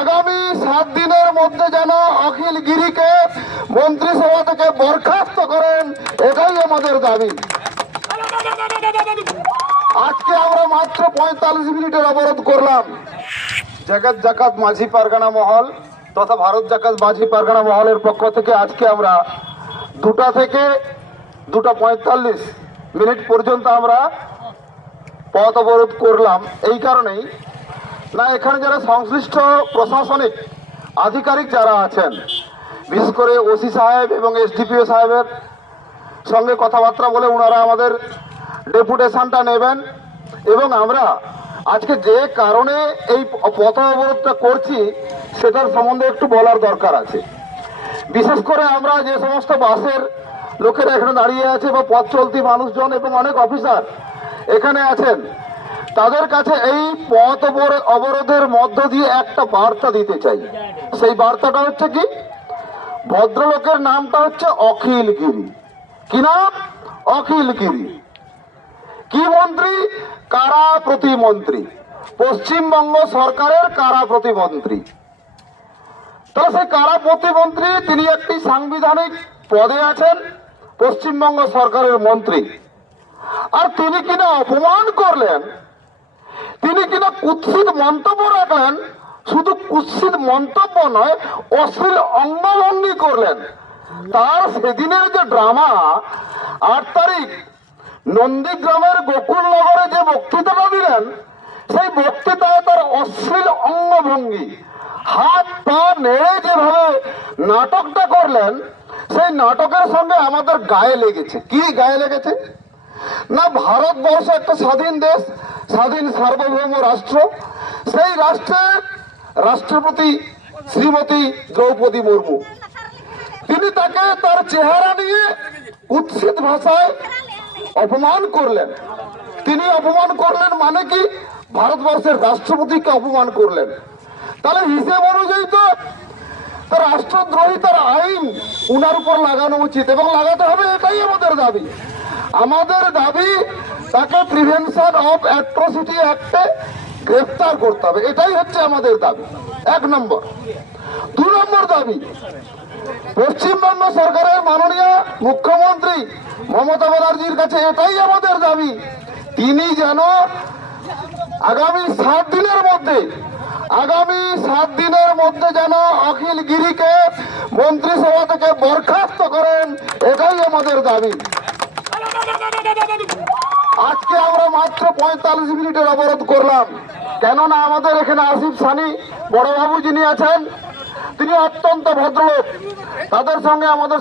আগামী 7 দিনের মধ্যে যেন অখিল গিরিকে মন্ত্রিসভা থেকে বরখাস্ত করেন, এটাই আমাদের দাবি। আজকে আমরা মাত্র 45 মিনিটের অবরোধ করলাম। জাকাত জাকাত মাঝি পারগানা মহল তথা ভারত জাকাত মাঝি পারগানা মহলের পক্ষ থেকে আজকে আমরা 2টা থেকে 2:45 মিনিট পর্যন্ত আমরা পথ অবরোধ করলাম। এই কারণেই না, এখানে যারা সংশ্লিষ্ট প্রশাসনিক আধিকারিক যারা আছেন, বিশেষ করে ওসি সাহেব এবং এসডিপিও সাহেবের সঙ্গে কথাবার্তা বলে ওনারা আমাদের ডেপুটেশনটা নেবেন এবং আমরা আজকে যে কারণে এই পথ অবরোধটা করছি সেটার সম্বন্ধে একটু বলার দরকার আছে। বিশেষ করে আমরা যে সমস্ত বাসের লোকেরা এখানে দাঁড়িয়ে আছে বা পথ চলতি মানুষজন এবং অনেক অফিসার এখানে আছেন, তাদের কাছে এই পথ অবরোধের মধ্য দিয়ে একটা বার্তা দিতে চাই। সেই বার্তাটা হচ্ছে কি, ভদ্রলোকের নামটা হচ্ছে অখিল গিরি। কি নাম? অখিল গিরি। কি মন্ত্রী? কারা প্রতিমন্ত্রী, পশ্চিমবঙ্গ সরকারের কারা প্রতিমন্ত্রী। তো সেই কারা প্রতিমন্ত্রী তিনি একটি সাংবিধানিক পদে আছেন, পশ্চিমবঙ্গ সরকারের মন্ত্রী। আর তিনি কিনা অপমান করলেন, তিনি কিনা কুৎসিত মন্তব্য রাখলেন। শুধু কুৎসিত মন্তব্য নয়, অশ্লীল অঙ্গভঙ্গি করলেন। তার সেদিনের যে ড্রামা, 8 তারিখ নন্দীগ্রামের গোকুলনগরে যে বক্তৃতাটা দিলেন, সেই বক্তৃতায় তার অশ্লীল অঙ্গভঙ্গি, হাত পা নেড়ে যেভাবে নাটকটা করলেন, সেই নাটকের সঙ্গে আমাদের গায়ে লেগেছে। কি গায়ে লেগেছে না, ভারতবর্ষ একটা স্বাধীন দেশ, স্বাধীন সার্বভৌম রাষ্ট্র। সেই রাষ্ট্রের রাষ্ট্রপতি শ্রীমতী দ্রৌপদী মুর্মু, তিনি তাকে তার চেহারা নিয়ে কুৎসিত ভাষায় অপমান করলেন। তিনি অপমান করলেন মানে কি, ভারতবর্ষের রাষ্ট্রপতিকে অপমান করলেন। তাহলে হিসেব অনুযায়ী তো রাষ্ট্রদ্রোহিতার আইন উনার উপর লাগানো উচিত এবং লাগাতে হবে। এটাই আমাদের দাবি। আমাদের দাবি তাকে প্রিভেনশন অফ অ্যাট্রোসিটি অ্যাক্টে গ্রেফতার করতে হবে। এটাই হচ্ছে আমাদের দাবি, 1 নম্বর। 2 নম্বর দাবি, পশ্চিমবঙ্গ সরকারের মাননীয় মুখ্যমন্ত্রী মমতা ব্যানার্জির কাছে এটাই আমাদের দাবি, তিনি যেন আগামী 7 দিনের মধ্যে যেন অখিল গিরিকে মন্ত্রিসভা থেকে বরখাস্ত করেন, এটাই আমাদের দাবি। আজকে আমরা মাত্র 45 মিনিটের অবরোধ করলাম। কেননা আমাদের এখানে আসিফ সানি বড়বাবু যিনি আছেন, তিনি অত্যন্ত ভদ্রলোক, তাদের সঙ্গে আমাদের